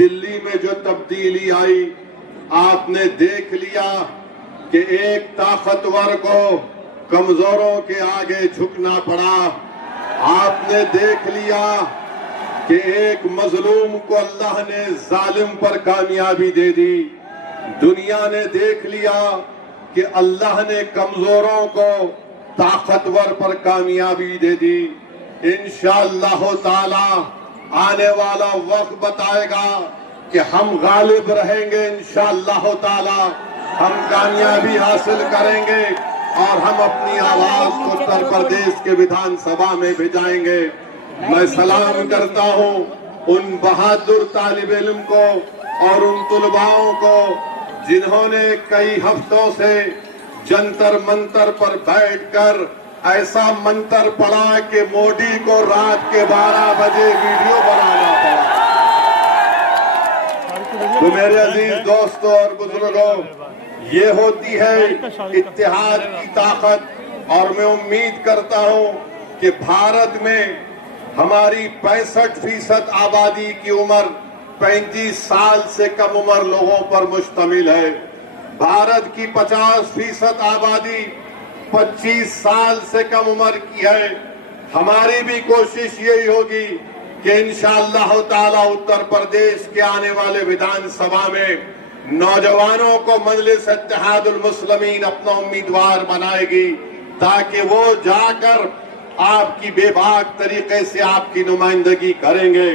दिल्ली में जो तब्दीली आई, आपने देख लिया कि एक ताकतवर को कमजोरों के आगे झुकना पड़ा। आपने देख लिया कि एक मजलूम को अल्लाह ने जालिम पर कामयाबी दे दी। दुनिया ने देख लिया कि अल्लाह ने कमजोरों को ताकतवर पर कामयाबी दे दी। इंशाअल्लाह ताला आने वाला वक्त बताएगा कि हम गालिब रहेंगे। इंशाअल्लाह ताला हम कामयाबी हासिल करेंगे और हम अपनी आवाज को उत्तर प्रदेश के विधानसभा में भिजाएंगे। मैं सलाम करता हूं उन बहादुर तालिब इल्म को और उन तुलबाओं को जिन्होंने कई हफ्तों से जंतर मंतर पर बैठकर ऐसा मंत्र पढ़ा कि मोदी को रात के 12 बजे वीडियो बनाना पड़ा। तो मेरे अजीज दोस्तों और बुजुर्गों, ये होती है इत्तेहाद की ताकत। और मैं उम्मीद करता हूं कि भारत में हमारी 65% आबादी की उम्र 35 साल से कम उम्र लोगों पर मुश्तमिल है। भारत की 50% आबादी 25 साल से कम उम्र की है। हमारी भी कोशिश यही होगी कि इंशाअल्लाह ताला उत्तर प्रदेश के आने वाले विधानसभा में नौजवानों को मजलिस इत्तेहादुल मुस्लिमीन अपना उम्मीदवार बनाएगी, ताकि वो जाकर आपकी बेबाक तरीके से आपकी नुमाइंदगी करेंगे।